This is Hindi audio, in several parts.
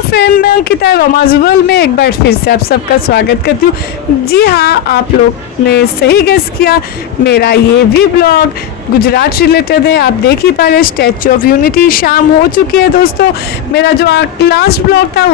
हेलो फ्रेंड, मैं अंकिता रोमांस वर्ल्ड में एक बार फिर से आप सबका स्वागत करती हूँ। जी हाँ, आप लोग ने सही गेस किया। मेरा ये भी ब्लॉग गुजरात रिलेटेड है। आप देख ही पा रहे, स्टैचू ऑफ यूनिटी शाम हो चुकी है दोस्तों। मेरा जो लास्ट ब्लॉग था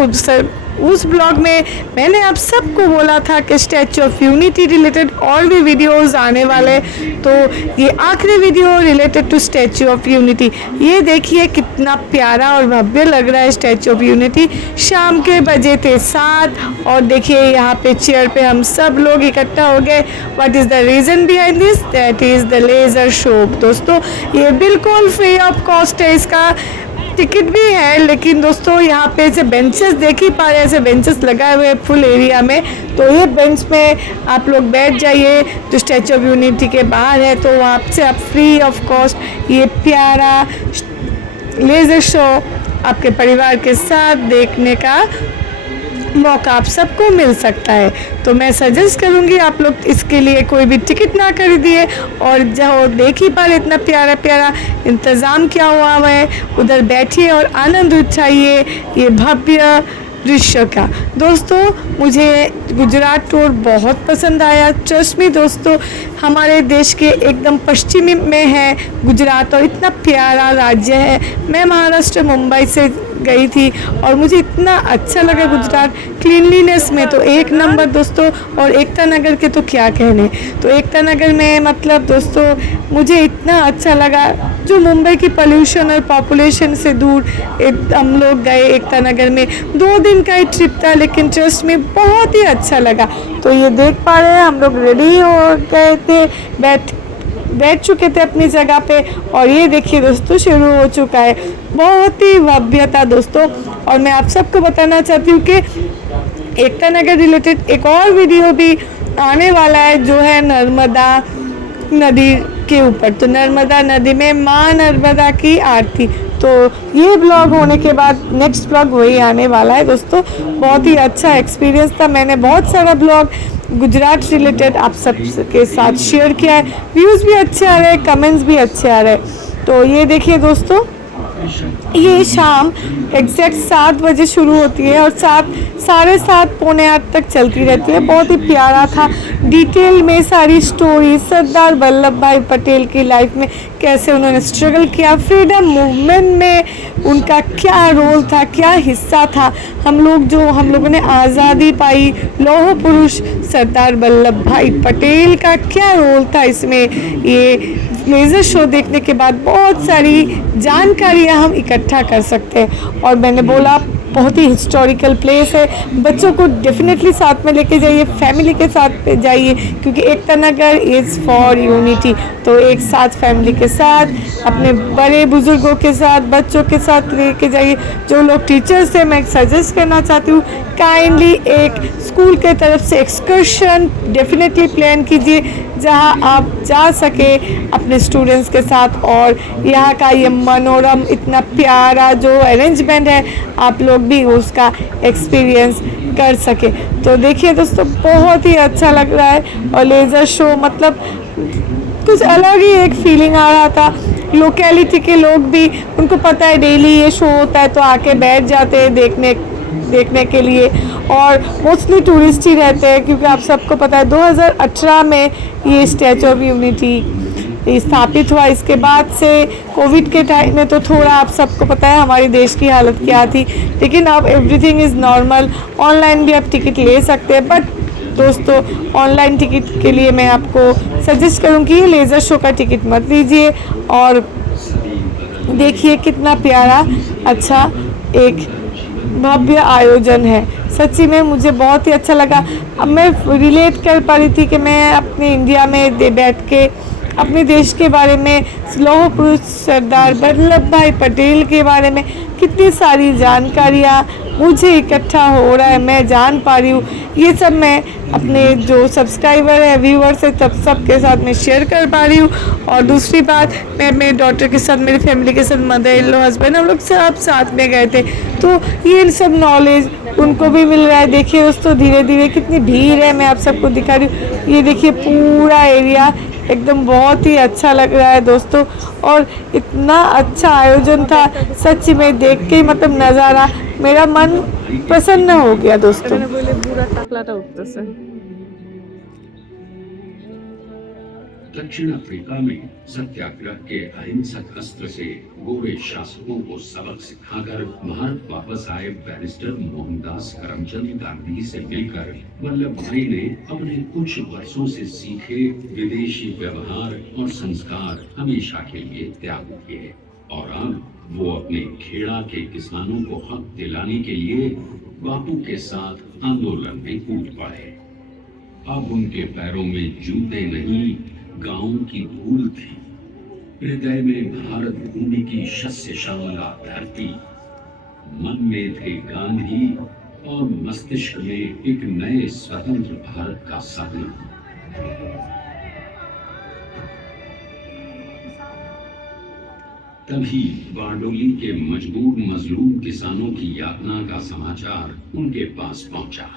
उस ब्लॉग में मैंने आप सबको बोला था कि स्टैचू ऑफ यूनिटी रिलेटेड और भी वीडियोस आने वाले, तो ये आखिरी video related to Statue of Unity. ये देखिए कितना प्यारा और भव्य लग रहा है स्टैचू ऑफ यूनिटी। शाम के बजे थे 7 और देखिए यहाँ पे चेयर पे हम सब लोग इकट्ठा हो गए। What is the reason behind this? That is the laser show दोस्तों। ये बिल्कुल फ्री ऑफ कॉस्ट है, इसका टिकट भी है, लेकिन दोस्तों यहाँ पे ऐसे बेंचेस देख ही पा रहे हैं, ऐसे बेंचेस लगाए हुए हैं फुल एरिया में। तो ये बेंच में आप लोग बैठ जाइए जो स्टैचू ऑफ यूनिटी के बाहर है, तो वहाँ से आप फ्री ऑफ कॉस्ट ये प्यारा लेज़र शो आपके परिवार के साथ देखने का मौका आप सबको मिल सकता है। तो मैं सजेस्ट करूँगी आप लोग इसके लिए कोई भी टिकट ना खरीदिए और जो देख ही पा रहे इतना प्यारा प्यारा इंतज़ाम किया हुआ है, उधर बैठिए और आनंद उठाइए ये भव्य दृश्य का। दोस्तों मुझे गुजरात टूर बहुत पसंद आया। ट्रस्ट मी दोस्तों, हमारे देश के एकदम पश्चिमी में है गुजरात और इतना प्यारा राज्य है। मैं महाराष्ट्र मुंबई से गई थी और मुझे इतना अच्छा लगा गुजरात। क्लीनलीनेस में तो एक नंबर दोस्तों, और एकता नगर के तो क्या कहने। तो एकता नगर में मतलब दोस्तों मुझे इतना अच्छा लगा, जो मुंबई की पोल्यूशन और पॉपुलेशन से दूर हम लोग गए एकता नगर में। 2 दिन का ही ट्रिप था, लेकिन ट्रस्ट में बहुत ही अच्छा लगा। तो ये देख पा रहे हैं हम लोग रेडी हो गए थे, बैठ चुके थे अपनी जगह पे, और ये देखिए दोस्तों शुरू हो चुका है। बहुत ही भव्य था दोस्तों। और मैं आप सबको बताना चाहती हूँ कि एकता नगर रिलेटेड एक और वीडियो भी आने वाला है, जो है नर्मदा नदी के ऊपर। तो नर्मदा नदी में माँ नर्मदा की आरती। तो ये ब्लॉग होने के बाद नेक्स्ट ब्लॉग वही आने वाला है दोस्तों। बहुत ही अच्छा एक्सपीरियंस था। मैंने बहुत सारा ब्लॉग गुजरात रिलेटेड आप सब के साथ शेयर किया है। व्यूज़ भी अच्छे आ रहे हैं, कमेंट्स भी अच्छे आ रहे हैं। तो ये देखिए दोस्तों, ये शाम एग्जैक्ट 7 बजे शुरू होती है और 7:30 पौने 8 तक चलती रहती है। बहुत ही प्यारा था। डिटेल में सारी स्टोरी सरदार वल्लभ भाई पटेल की लाइफ में कैसे उन्होंने स्ट्रगल किया, फ्रीडम मूवमेंट में उनका क्या रोल था, क्या हिस्सा था, हम लोगों ने आज़ादी पाई, लौह पुरुष सरदार वल्लभ भाई पटेल का क्या रोल था इसमें। ये लेज़र शो देखने के बाद बहुत सारी जानकारियाँ हम इकट्ठा कर सकते हैं। और मैंने बोला बहुत ही हिस्टोरिकल प्लेस है, बच्चों को डेफिनेटली साथ में लेके जाइए, फैमिली के साथ जाइए, क्योंकि Ekta Nagar is for unity. तो एक साथ फैमिली के साथ, अपने बड़े बुजुर्गों के साथ, बच्चों के साथ लेके जाइए। जो लोग टीचर्स हैं, मैं सजेस्ट करना चाहती हूँ काइंडली एक स्कूल के तरफ से एक्सकर्शन डेफिनेटली प्लान कीजिए, जहाँ आप जा सके अपने स्टूडेंट्स के साथ। और यहाँ का ये मनोरम इतना प्यारा जो अरेंजमेंट है, आप लोग भी उसका एक्सपीरियंस कर सके। तो देखिए दोस्तों, बहुत ही अच्छा लग रहा है। और लेज़र शो मतलब कुछ अलग ही एक फीलिंग आ रहा था। लोकेलिटी के लोग भी, उनको पता है डेली ये शो होता है, तो आके बैठ जाते हैं देखने के लिए। और मोस्टली टूरिस्ट ही रहते हैं, क्योंकि आप सबको पता है 2018 में ये स्टैचू ऑफ यूनिटी स्थापित हुआ। इसके बाद से कोविड के टाइम में तो थोड़ा आप सबको पता है हमारे देश की हालत क्या थी, लेकिन अब एवरीथिंग इज़ नॉर्मल। ऑनलाइन भी आप टिकट ले सकते हैं, बट दोस्तों ऑनलाइन टिकट के लिए मैं आपको सजेस्ट करूँगी ये लेज़र शो का टिकट मत लीजिए। और देखिए कितना प्यारा अच्छा एक भव्य आयोजन है। सच्ची में मुझे बहुत ही अच्छा लगा। अब मैं रिलेट कर पा रही थी कि मैं अपने इंडिया में बैठ के अपने देश के बारे में, लौह पुरुष सरदार वल्लभ भाई पटेल के बारे में कितनी सारी जानकारियाँ मुझे इकट्ठा हो रहा है, मैं जान पा रही हूँ। ये सब मैं अपने जो सब्सक्राइबर है, व्यूअर्स है, तब सबके साथ मैं शेयर कर पा रही हूँ। और दूसरी बात, मैं मेरे डॉटर के साथ, मेरी फैमिली के साथ, मदर इन लॉ, हस्बैंड, हम लोग सब साथ में गए थे, तो ये सब नॉलेज उनको भी मिल रहा है। देखिए दोस्तों धीरे धीरे कितनी भीड़ है, मैं आप सबको दिखा रही हूँ। ये देखिए पूरा एरिया एकदम बहुत ही अच्छा लग रहा है दोस्तों। और इतना अच्छा आयोजन था, सच में देख के मतलब नज़ारा मेरा मन प्रसन्न हो गया दोस्तों। এখানে বইলে বুড়া টাকলাটা উঠতেছে। दक्षिण अफ्रीका में सत्याग्रह के अहिंसक अस्त्र से गोरे शासकों को सबक सिखाकर भारत वापस आए बैरिस्टर मोहनदास करमचंद गांधी से मिलकर वल्लभ भाई ने अपने कुछ वर्षों से सीखे विदेशी व्यवहार और संस्कार हमेशा के लिए त्याग किए और अब वो अपने खेड़ा के किसानों को हक दिलाने के लिए बापू के साथ आंदोलन में कूद पड़े। अब उनके पैरों में जूते नहीं, गांव की धूल थी। हृदय में भारत भूमि की शस्य श्यामला धरती, मन में थे गांधी और मस्तिष्क में एक नए स्वतंत्र भारत का सपना। तभी बारडोली के मजबूर मजलूम किसानों की यातना का समाचार उनके पास पहुंचा।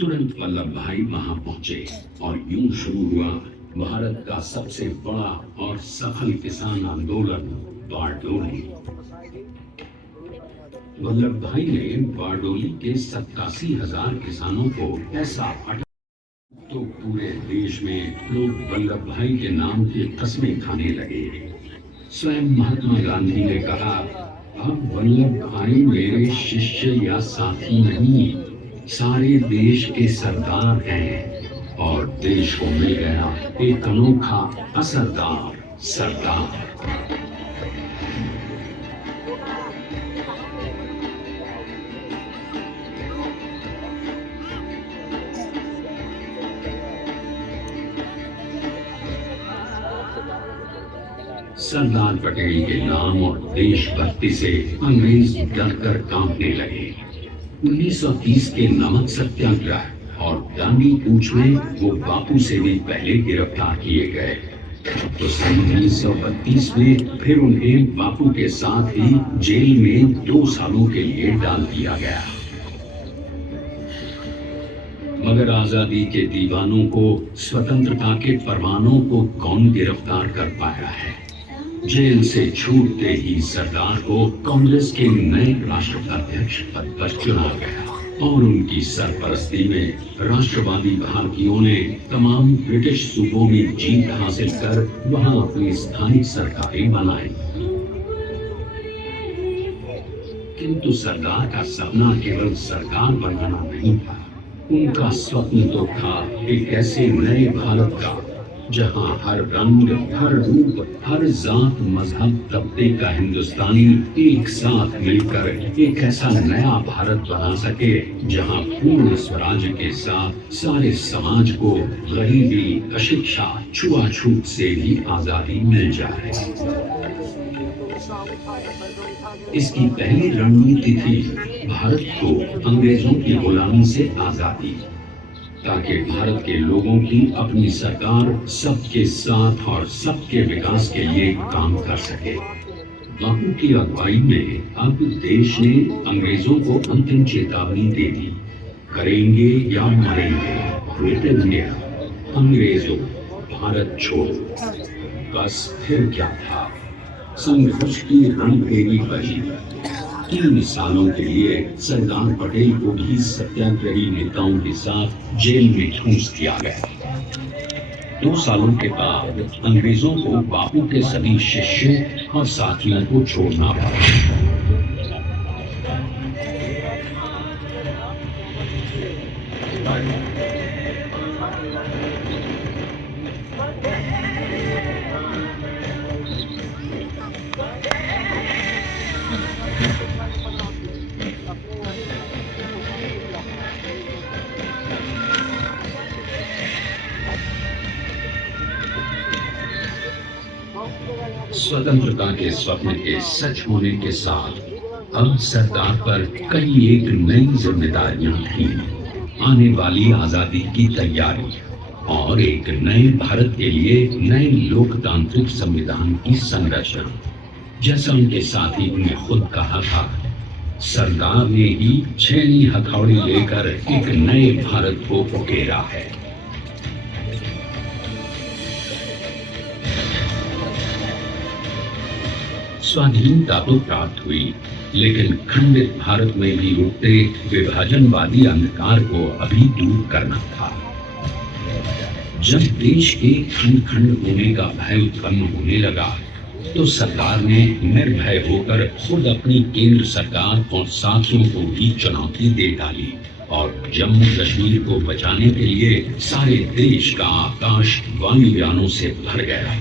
तुरंत वल्लभ भाई वहां पहुंचे और यूं शुरू हुआ भारत का सबसे बड़ा और सफल किसान आंदोलन बारडोली। वल्लभ भाई ने बारडोली के 87,000 किसानों को ऐसा हटा तो पूरे देश में लोग वल्लभ भाई के नाम की कस्में खाने लगे। स्वयं महात्मा गांधी ने कहा, अब वल्लभ भाई मेरे शिष्य या साथी नहीं, सारे देश के सरदार हैं और देश को मिल गया एक अनोखा असरदार सरदार। सरदार पटेल के नाम और देशभक्ति से अंग्रेज डरकर कांपने लगे। 1930 के नमक सत्याग्रह और दांडी कूच में वो बापू से भी पहले गिरफ्तार किए गए। तो सन 1932 में फिर उन्हें बापू के साथ ही जेल में 2 सालों के लिए डाल दिया गया। मगर आजादी के दीवानों को, स्वतंत्रता के परवानों को कौन गिरफ्तार कर पाया है। जेल से छूटते ही सरदार को कांग्रेस के नए राष्ट्राध्यक्ष पद पर चुना गया और उनकी सरपरस्ती में राष्ट्रवादी भारतीयों ने तमाम ब्रिटिश सूबों में जीत हासिल कर वहां अपनी स्थानिक सरकारें बनाई। किंतु सरदार का सपना केवल सरकार बनाना नहीं था, उनका स्वप्न तो था एक ऐसे नए भारत का जहां हर रंग, हर रूप, हर जात, मजहब, तबके का हिंदुस्तानी एक साथ मिलकर एक ऐसा नया भारत बना सके जहां पूर्ण स्वराज के साथ सारे समाज को गरीबी, अशिक्षा, छुआछूत से भी आजादी मिल जाए। इसकी पहली रणनीति थी भारत को अंग्रेजों की गुलामी से आजादी, ताकि भारत के लोगों की अपनी सरकार सबके साथ और सबके विकास के लिए काम कर सके। बापू की अगुवाई में अब देश ने अंग्रेजों को अंतिम चेतावनी दे दी, करेंगे या मरेंगे, क्विट इंडिया, अंग्रेजों भारत छोड़ो। बस फिर क्या था, संघर्ष की रणभेरी बजी। 3 सालों के लिए सरदार पटेल को भी सत्याग्रही नेताओं के साथ जेल में ठूंस दिया गया। 2 सालों के बाद अंग्रेजों को बापू के सभी शिष्य और साथियों को छोड़ना पड़ा। स्वतंत्रता के स्वप्न के सच होने के साथ अब सरदार पर कई एक नई जिम्मेदारियां थी। आने वाली आजादी की तैयारी और एक नए भारत के लिए नए लोकतांत्रिक संविधान की संरचना। जैसा उनके साथी ने खुद कहा था, सरदार ने ही छेनी हथौड़ी लेकर एक नए भारत को उकेरा है। स्वाधीनता तो प्राप्त हुई, लेकिन खंडित भारत में भी उठते विभाजनवादी अंधकार को अभी दूर करना था। जब देश के खंड खंड होने का भय उत्पन्न होने लगा तो सरकार ने निर्भय होकर खुद अपनी केंद्र सरकार और साथियों को भी चुनौती दे डाली और जम्मू कश्मीर को बचाने के लिए सारे देश का आकाश वायुयानों से भर गया।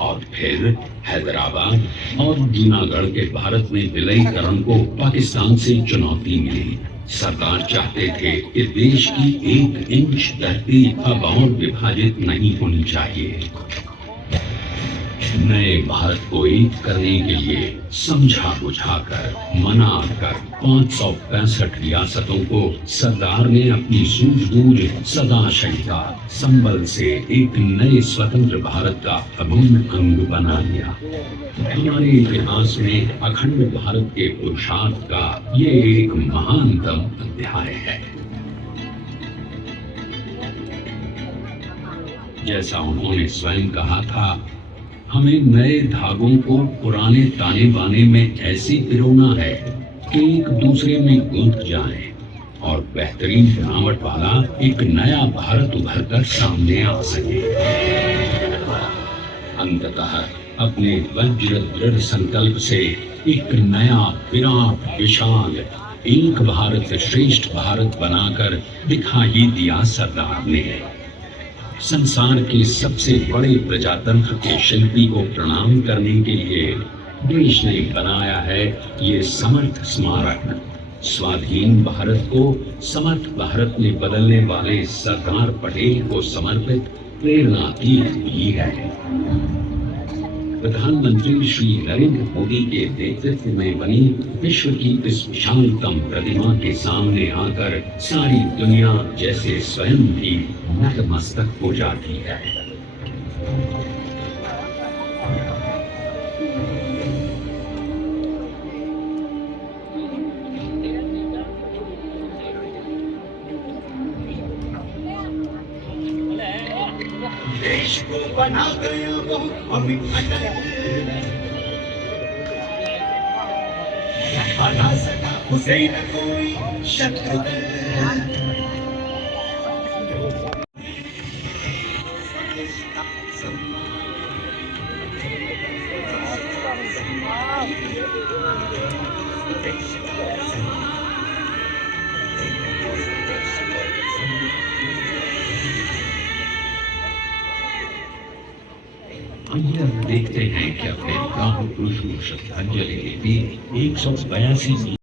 और फिर हैदराबाद और जूनागढ़ के भारत में विलयीकरण को पाकिस्तान से चुनौती मिली। सरकार चाहते थे कि देश की 1 इंच धरती अब और विभाजित नहीं होनी चाहिए। नए भारत को एक करने के लिए समझा बुझाकर मनाकर 565 रियासतों को सरदार ने अपनी सूझबूझ सदाशयता संबल से एक नए स्वतंत्र भारत का अभिन्न अंग बना लिया। हमारे इतिहास में अखंड भारत के पुरुषार्थ का ये एक महानतम अध्याय है। जैसा उन्होंने स्वयं कहा था, हमें नए धागों को पुराने ताने बाने में ऐसी पिरोना है कि एक दूसरे में गूंथ जाए और बेहतरीन बनावट वाला एक नया भारत उभर कर सामने आ सके। अंततः अपने वज्र दृढ़ संकल्प से एक नया विराट विशाल एक भारत श्रेष्ठ भारत बनाकर दिखा ही दिया सरदार ने। संसार के सबसे बड़े प्रजातंत्र के शिल्पी को प्रणाम करने के लिए देश ने बनाया है ये समर्थ स्मारक। स्वाधीन भारत को समर्थ भारत में बदलने वाले सरदार पटेल को समर्पित प्रेरणातीत भी है। प्रधानमंत्री श्री नरेंद्र मोदी के नेतृत्व में बनी विश्व की इस विशालतम प्रतिमा के सामने आकर सारी दुनिया जैसे स्वयं भी नतमस्तक हो जाती है। देश को बना गया वो अभिमन्यु, हरा सका उसे न कोई शत्रु। आइए हम देखते हैं कि अपने प्राण पुरुष को श्रद्धांजलि देती 182